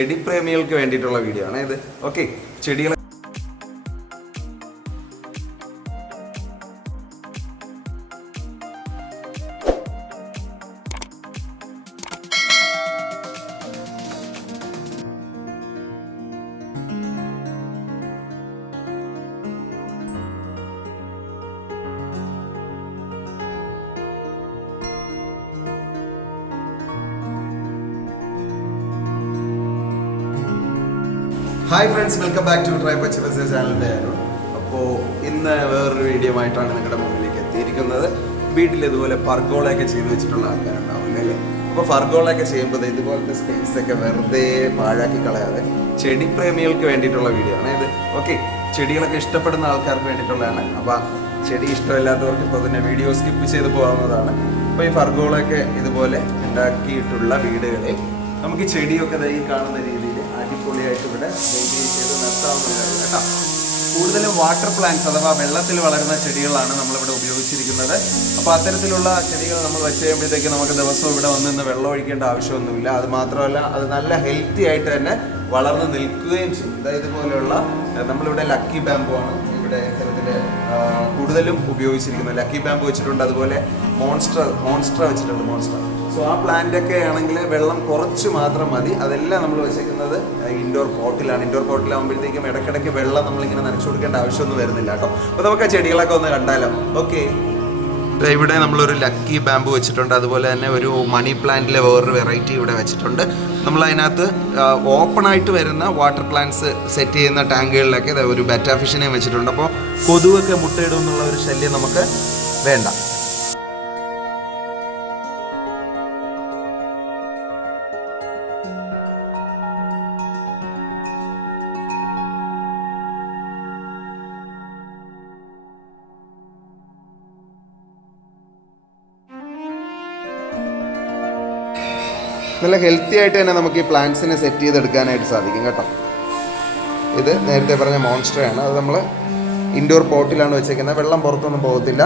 ചെടി പ്രേമികൾക്ക് വേണ്ടിയിട്ടുള്ള വീഡിയോ ആണ് ഇത്. ഓക്കെ, ചെടികളെ hi friends, welcome back to try പച്ചപ്പച്ച ചാനലിൻ്റെ ആരോ. അപ്പോൾ ഇന്ന് വേറൊരു വീഡിയോ ആയിട്ടാണ് നിങ്ങളുടെ മുമ്പിലേക്ക് എത്തിയിരിക്കുന്നത്. വീട്ടിൽ ഇതുപോലെ ഫർഗോളയൊക്കെ ചെയ്ത് വെച്ചിട്ടുള്ള ആൾക്കാരുണ്ടാവില്ല അല്ലേ? അപ്പോൾ ഫർഗോളയൊക്കെ ചെയ്യുമ്പോൾ ഇതുപോലത്തെ സ്പേസൊക്കെ വെറുതെ പാഴാക്കി കളയാതെ ചെടി പ്രേമികൾക്ക് വേണ്ടിയിട്ടുള്ള വീഡിയോ ആണ് ഇത്. ഓക്കെ, ചെടികളൊക്കെ ഇഷ്ടപ്പെടുന്ന ആൾക്കാർക്ക് വേണ്ടിയിട്ടുള്ളതാണ്. അപ്പോൾ ചെടി ഇഷ്ടമില്ലാത്തവർക്ക് ഇപ്പോൾ തന്നെ വീഡിയോ സ്കിപ്പ് ചെയ്ത് പോകാവുന്നതാണ്. അപ്പോൾ ഈ ഫർഗോളയൊക്കെ ഇതുപോലെ ഉണ്ടാക്കിയിട്ടുള്ള വീടുകളിൽ നമുക്ക് ചെടിയൊക്കെ ഈ കാണുന്ന രീതിയിൽ അടിപൊളിയായിട്ട് ഇവിടെ മെയിൻറ്റെയിൻ ചെയ്ത് നിർത്താവുന്നതാണ് കേട്ടോ. കൂടുതലും വാട്ടർ പ്ലാന്റ്സ് അഥവാ വെള്ളത്തിൽ വളരുന്ന ചെടികളാണ് നമ്മളിവിടെ ഉപയോഗിച്ചിരിക്കുന്നത്. അപ്പോൾ അത്തരത്തിലുള്ള ചെടികൾ നമ്മൾ വെച്ച് കഴിയുമ്പോഴത്തേക്ക് നമുക്ക് ദിവസവും ഇവിടെ വന്ന് വെള്ളം ഒഴിക്കേണ്ട ആവശ്യമൊന്നുമില്ല. അത് മാത്രമല്ല, അത് നല്ല ഹെൽത്തി ആയിട്ട് തന്നെ വളർന്ന് നിൽക്കുകയും ചെയ്യും. ഇതുപോലെയുള്ള നമ്മളിവിടെ ലക്കി ബാമ്പു ആണ് ഇവിടെ ഇത്തരത്തിൽ കൂടുതലും ഉപയോഗിച്ചിരിക്കുന്നത്. ലക്കി ബാമ്പു വെച്ചിട്ടുണ്ട്, അതുപോലെ മോൺസ്റ്റർ വെച്ചിട്ടുണ്ട്. സോ ആ പ്ലാന്റൊക്കെ ആണെങ്കിൽ വെള്ളം കുറച്ച് മാത്രം മതി. അതെല്ലാം നമ്മൾ വെച്ചേക്കുന്നത് ഇൻഡോർ പോട്ടിലാണ്. ഇൻഡോർ പോട്ടിലാകുമ്പോഴത്തേക്കും ഇടയ്ക്കിടയ്ക്ക് വെള്ളം നമ്മളിങ്ങനെ നനച്ചു കൊടുക്കേണ്ട ആവശ്യമൊന്നും വരുന്നില്ല കേട്ടോ. അപ്പോൾ നമുക്ക് ആ ചെടികളൊക്കെ ഒന്ന് കണ്ടാലോ. ഓക്കെ, ഇവിടെ നമ്മളൊരു ലക്കി ബാമ്പു വെച്ചിട്ടുണ്ട്, അതുപോലെ തന്നെ ഒരു മണി പ്ലാന്റിലെ വേറൊരു വെറൈറ്റി ഇവിടെ വെച്ചിട്ടുണ്ട്. നമ്മൾ അതിനകത്ത് ഓപ്പണായിട്ട് വരുന്ന വാട്ടർ പ്ലാന്റ്സ് സെറ്റ് ചെയ്യുന്ന ടാങ്കുകളിലൊക്കെ ഒരു ബെറ്റാ ഫിഷിനെയും വെച്ചിട്ടുണ്ട്. അപ്പോൾ കൊതുവൊക്കെ മുട്ടയിടും എന്നുള്ള ഒരു ശല്യം നമുക്ക് വേണ്ട. നല്ല ഹെൽത്തി ആയിട്ട് തന്നെ നമുക്ക് ഈ പ്ലാന്റ്സിനെ സെറ്റ് ചെയ്തെടുക്കാനായിട്ട് സാധിക്കും കേട്ടോ. ഇത് നേരത്തെ പറഞ്ഞ മോൺസ്റ്ററാണ്. അത് നമ്മൾ ഇൻഡോർ പോട്ടിലാണ് വെച്ചേക്കുന്നത്. വെള്ളം പുറത്തൊന്നും പോകത്തില്ല.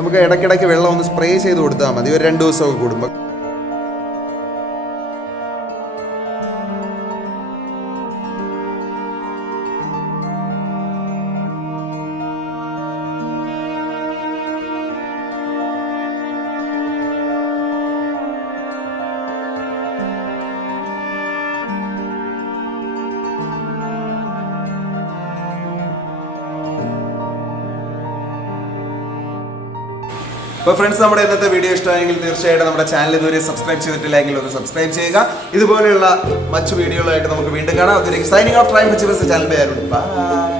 നമുക്ക് ഇടയ്ക്കിടയ്ക്ക് വെള്ളം ഒന്ന് സ്പ്രേ ചെയ്ത് കൊടുത്താൽ മതി, ഒരു 2 ദിവസമൊക്കെ കൂടുമ്പോൾ. അപ്പോൾ ഫ്രണ്ട്സ്, നമ്മുടെ ഇന്നത്തെ വീഡിയോ ഇഷ്ടമായെങ്കിൽ തീർച്ചയായിട്ടും നമ്മുടെ ചാനൽ ഇതുവരെ സബ്സ്ക്രൈബ് ചെയ്തിട്ടില്ലെങ്കിൽ ഒന്ന് സബ്സ്ക്രൈബ് ചെയ്യുക. ഇതുപോലെയുള്ള മറ്റു വീഡിയോകളായിട്ട് നമുക്ക് വീണ്ടും കാണാം. അതിലേക്ക് സൈനിങ് ഓഫ് ട്രൈ പച്ചപ്പച്ച ചാനൽ. ബൈ.